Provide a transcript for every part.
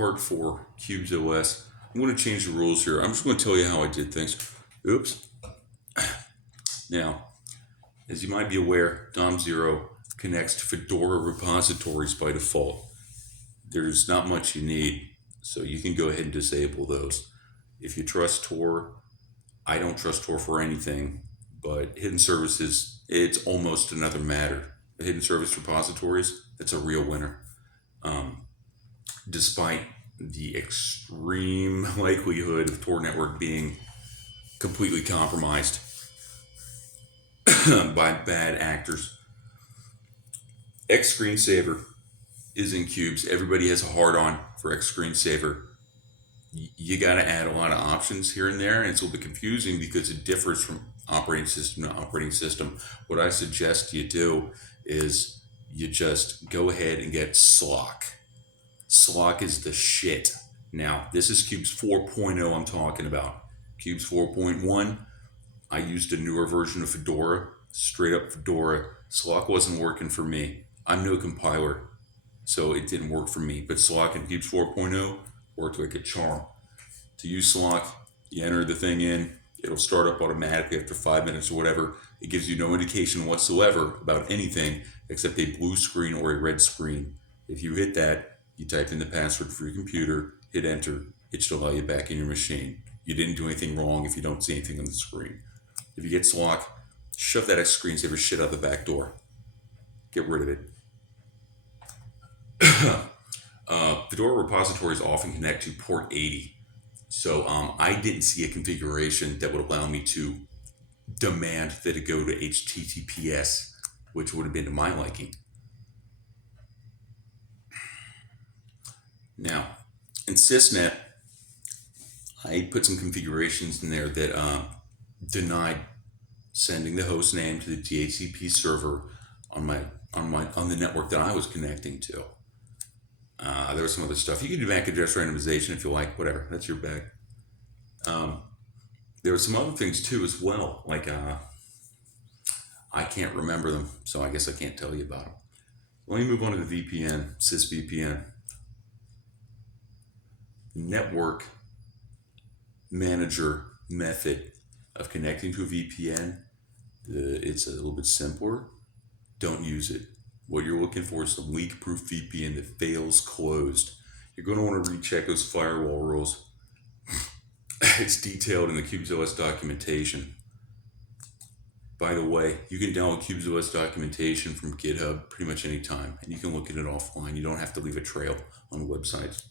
part 4, QUBES OS. I'm going to change the rules here. I'm just going to tell you how I did things. Oops. Now, as you might be aware, DOM0 connects to Fedora repositories by default. There's not much you need, so you can go ahead and disable those. If you trust Tor, I don't trust Tor for anything, but hidden services, it's almost another matter. The hidden service repositories, it's a real winner. Despite the extreme likelihood of Tor network being completely compromised by bad actors. X screensaver is in QUBES. Everybody has a hard on for X screensaver. You got to add a lot of options here and there, and it's a little bit confusing because it differs from operating system to operating system. What I suggest you do is you just go ahead and get Slock. Slock is the shit. Now, this is QUBES 4.0 I'm talking about. QUBES 4.1, I used a newer version of Fedora, straight up Fedora. Slock wasn't working for me. I'm no compiler, so it didn't work for me. But Slock in QUBES 4.0 worked like a charm. To use Slock, you enter the thing in, it'll start up automatically after 5 minutes or whatever. It gives you no indication whatsoever about anything except a blue screen or a red screen. If you hit that, you type in the password for your computer, hit enter, it should allow you back in your machine. You didn't do anything wrong if you don't see anything on the screen. If you get Slock, shove that X screensaver shit out the back door. Get rid of it. Fedora repositories often connect to port 80. So I didn't see a configuration that would allow me to demand that it go to HTTPS, which would have been to my liking. Now, in Sysnet, I put some configurations in there that denied sending the host name to the DHCP server on the network that I was connecting to. There was some other stuff. You can do MAC address randomization if you like, whatever. That's your bag. There were some other things too as well. Like I can't remember them, so I guess I can't tell you about them. Let me move on to the VPN, SysVPN. Network manager method of connecting to a VPN, it's a little bit simpler. Don't use it. What you're looking for is a leak-proof VPN that fails closed. You're going to want to recheck those firewall rules. It's detailed in the QUBES OS documentation. By the way, you can download QUBES OS documentation from GitHub pretty much any time, and you can look at it offline. You don't have to leave a trail on websites.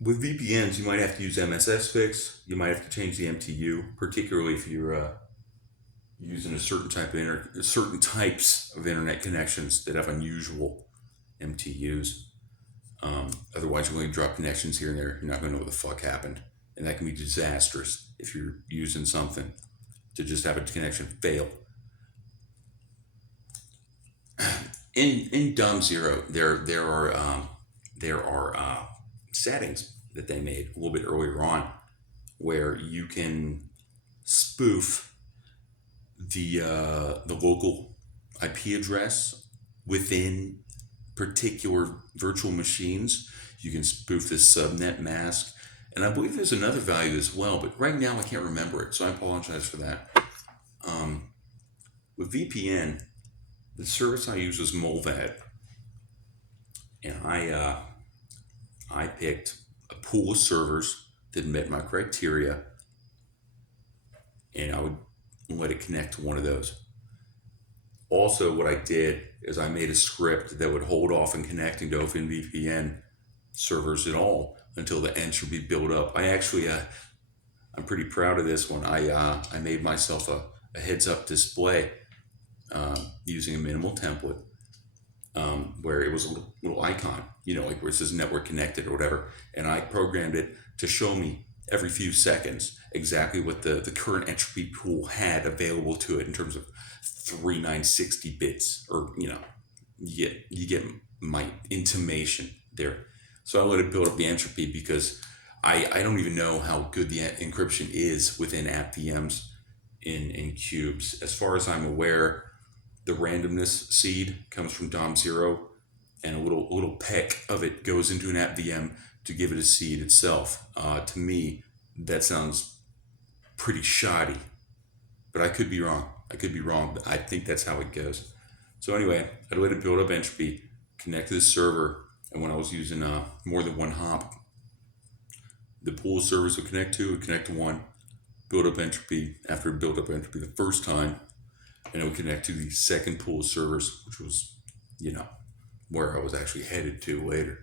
With VPNs, you might have to use MSS-fix. You might have to change the MTU, particularly if you're using a certain certain types of internet connections that have unusual MTUs. Otherwise, you're going to drop connections here and there. You're not going to know what the fuck happened, and that can be disastrous if you're using something to just have a connection fail. In DOM0, there are settings that they made a little bit earlier on where you can spoof the local IP address within particular virtual machines. You can spoof this subnet mask, and I believe there's another value as well, but right now I can't remember it, so I apologize for that. With VPN, the service I use was Molvad, and I picked a pool of servers that met my criteria, and I would let it connect to one of those. Also, what I did is I made a script that would hold off on connecting to OpenVPN servers at all until the entropy built up. I actually, I'm pretty proud of this one. I made myself a heads-up display using a minimal template where it was a little icon, like where it says network connected or whatever. And I programmed it to show me every few seconds exactly what the current entropy pool had available to it in terms of 3960 bits, or you get my intimation there. So I let it build up the entropy because I don't even know how good the encryption is within app VMs in QUBES. As far as I'm aware, the randomness seed comes from DOM0. and a little peck of it goes into an app VM to give it a seed itself. To me, that sounds pretty shoddy, but I could be wrong. I could be wrong, but I think that's how it goes. So anyway, I had a way to build up entropy, connect to the server, and when I was using more than one hop, the pool of servers would connect to one, build up entropy. After it built up entropy the first time, and it would connect to the second pool of servers, which was, you know, where I was actually headed to later.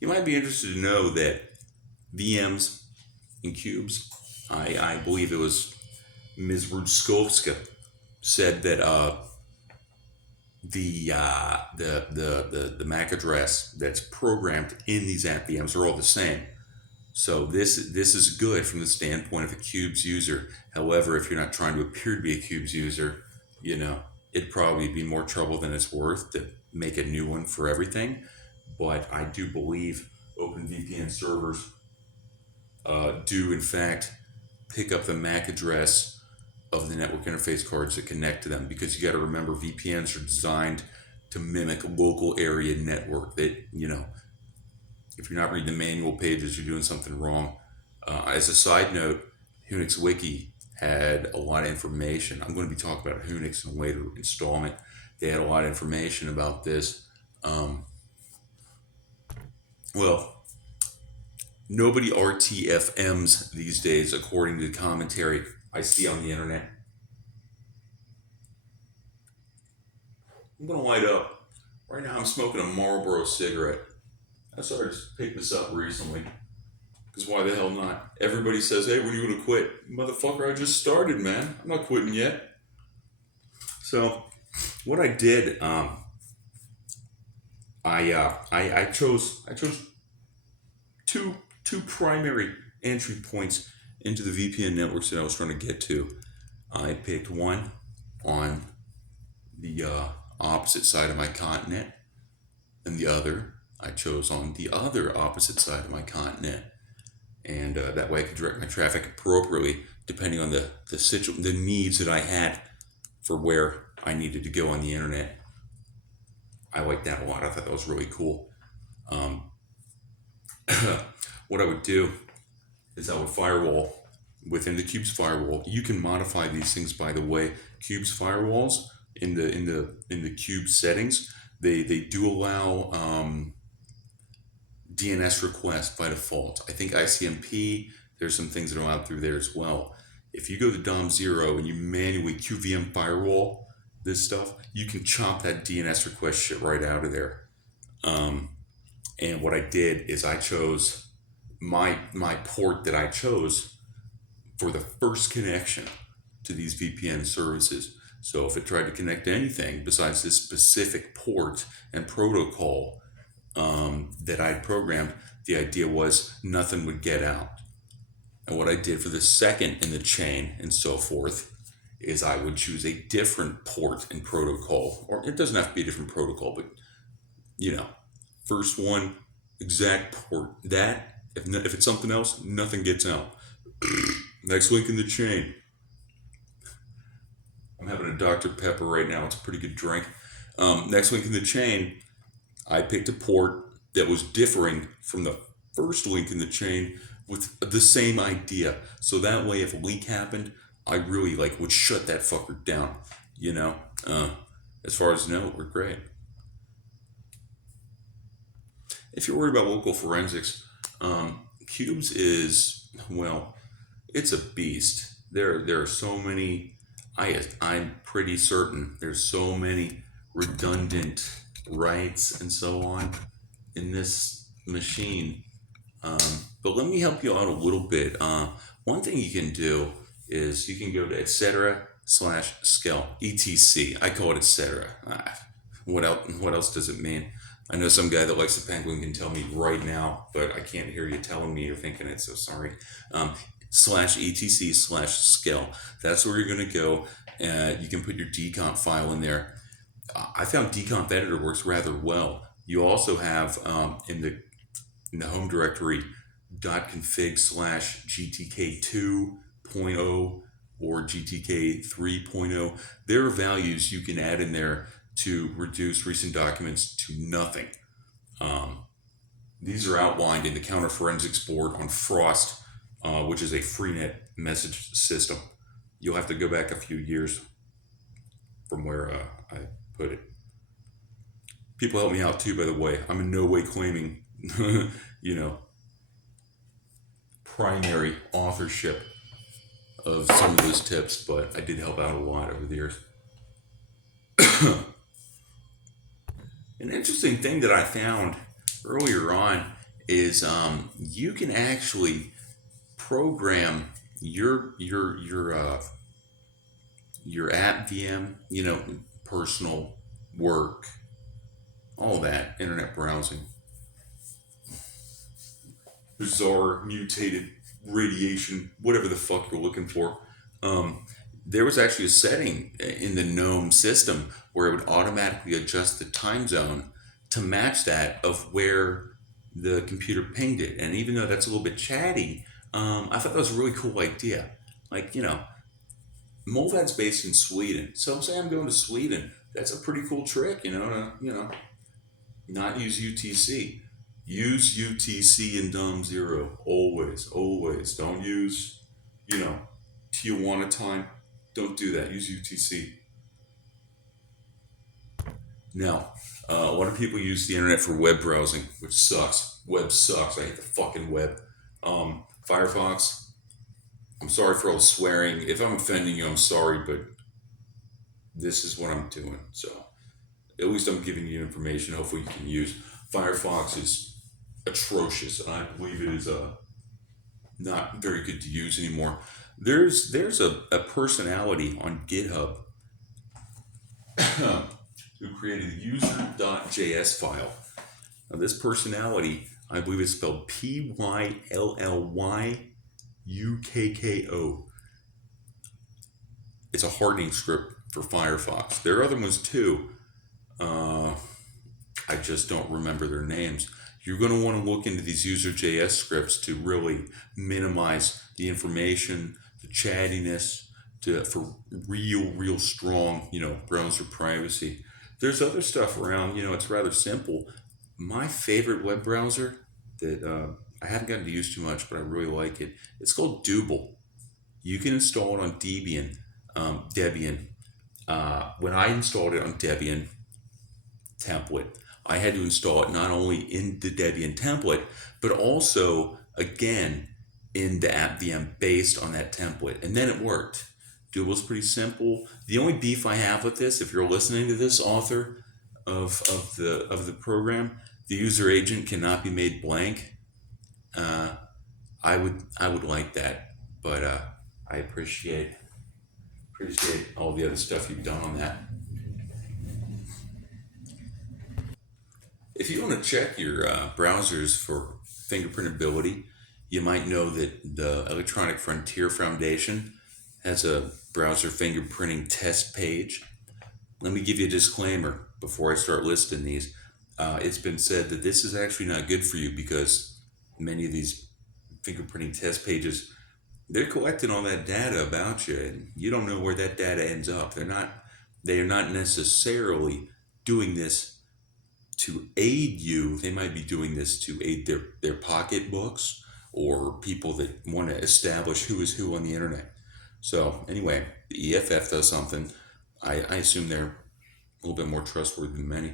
You might be interested to know that VMs in QUBES, I believe it was Ms. Rudskovska said that the MAC address that's programmed in these app VMs are all the same. So this is good from the standpoint of a QUBES user. However, if you're not trying to appear to be a QUBES user, you know, it'd probably be more trouble than it's worth to make a new one for everything. But I do believe OpenVPN servers do in fact pick up the MAC address of the network interface cards that connect to them, because you got to remember VPNs are designed to mimic a local area network. That, you know, if you're not reading the manual pages, you're doing something wrong. As a side note, Unix Wiki had a lot of information. I'm going to be talking about Unix in a later installment. They had a lot of information about this. Well, nobody RTFMs these days, according to the commentary I see on the internet. I'm going to light up. Right now I'm smoking a Marlboro cigarette. I started to pick this up recently. Because why the hell not? Everybody says, hey, when are you going to quit? Motherfucker, I just started, man. I'm not quitting yet. So, what I did, I chose two primary entry points into the VPN networks that I was trying to get to. I picked one on the opposite side of my continent, and the other I chose on the other opposite side of my continent. And that way I could direct my traffic appropriately depending on the needs that I had for where I needed to go on the internet. I liked that a lot. I thought that was really cool. What I would do is I would firewall within the QUBES firewall. You can modify these things, by the way. QUBES firewalls in the QUBES settings, they do allow DNS requests by default. I think ICMP, there's some things that are allowed through there as well. If you go to DOM0 and you manually QVM firewall this stuff, you can chop that DNS request shit right out of there. And what I did is I chose my port that I chose for the first connection to these VPN services. So if it tried to connect to anything besides this specific port and protocol that I'd programmed, the idea was nothing would get out. And what I did for the second in the chain and so forth is I would choose a different port and protocol, or it doesn't have to be a different protocol, but you know, first one, exact port. That, if it's something else, nothing gets out. Next link in the chain. I'm having a Dr. Pepper right now. It's a pretty good drink. Next link in the chain, I picked a port that was differing from the first link in the chain with the same idea. So that way, if a leak happened, I really would shut that fucker down. You know, as far as no, we're great. If you're worried about local forensics, QUBES is, well, it's a beast. There are so many. I'm pretty certain there's so many redundant writes and so on in this machine. But let me help you out a little bit. One thing you can do is you can go to etc/scale, etc. I call it etc. What else does it mean? I know some guy that likes the penguin can tell me right now, but I can't hear you telling me you're thinking it, so sorry. /etc/scale. That's where you're going to go. You can put your dconf file in there. I found dconf editor works rather well. You also have in the home directory .config/gtk 2.0 or gtk 3.0. There are values you can add in there to reduce recent documents to nothing. Um, these are outlined in the Counterforensics Board on Frost, which is a freenet message system. You'll have to go back a few years from where I put it. People help me out too, by the way. I'm in no way claiming, you know, primary authorship of some of those tips, but I did help out a lot over the years. An interesting thing that I found earlier on is you can actually program your app VM, personal work, all that internet browsing, bizarre mutated radiation, whatever the fuck you're looking for. Um, there was actually a setting in the GNOME system where it would automatically adjust the time zone to match that of where the computer pinged it. And even though that's a little bit chatty, I thought that was a really cool idea. Like, Molvad's based in Sweden. So say I'm going to Sweden. That's a pretty cool trick, not use UTC. Use UTC and DOM zero. Always, always. Don't use, you know, Tijuana time. Don't do that. Use UTC. Now, a lot of people use the internet for web browsing, which sucks. Web sucks. I hate the fucking web. Firefox, I'm sorry for all the swearing. If I'm offending you, I'm sorry, but this is what I'm doing. So at least I'm giving you information hopefully you can use. Firefox is atrocious, and I believe it is not very good to use anymore. There's a personality on GitHub who created a user.js file. Now this personality, I believe it's spelled Pyllyyukko. It's a hardening script for Firefox. There are other ones too. I just don't remember their names. You're going to want to look into these user.js scripts to really minimize the information, the chattiness, for real strong, browser privacy. There's other stuff around, it's rather simple. My favorite web browser that I haven't gotten to use too much, but I really like it. It's called Double. You can install it on Debian. When I installed it on Debian template, I had to install it not only in the Debian template, but also again in the app VM based on that template, and then it worked. Double's pretty simple. The only beef I have with this, if you're listening to this author of the program, the user agent cannot be made blank. I would like that, but I appreciate all the other stuff you've done on that. If you want to check your browsers for fingerprintability, you might know that the Electronic Frontier Foundation has a browser fingerprinting test page. Let me give you a disclaimer before I start listing these. It's been said that this is actually not good for you because many of these fingerprinting test pages, they're collecting all that data about you, and you don't know where that data ends up. They are not necessarily doing this to aid you. They might be doing this to aid their pocketbooks or people that want to establish who is who on the internet. So anyway, the EFF does something. I assume they're a little bit more trustworthy than many.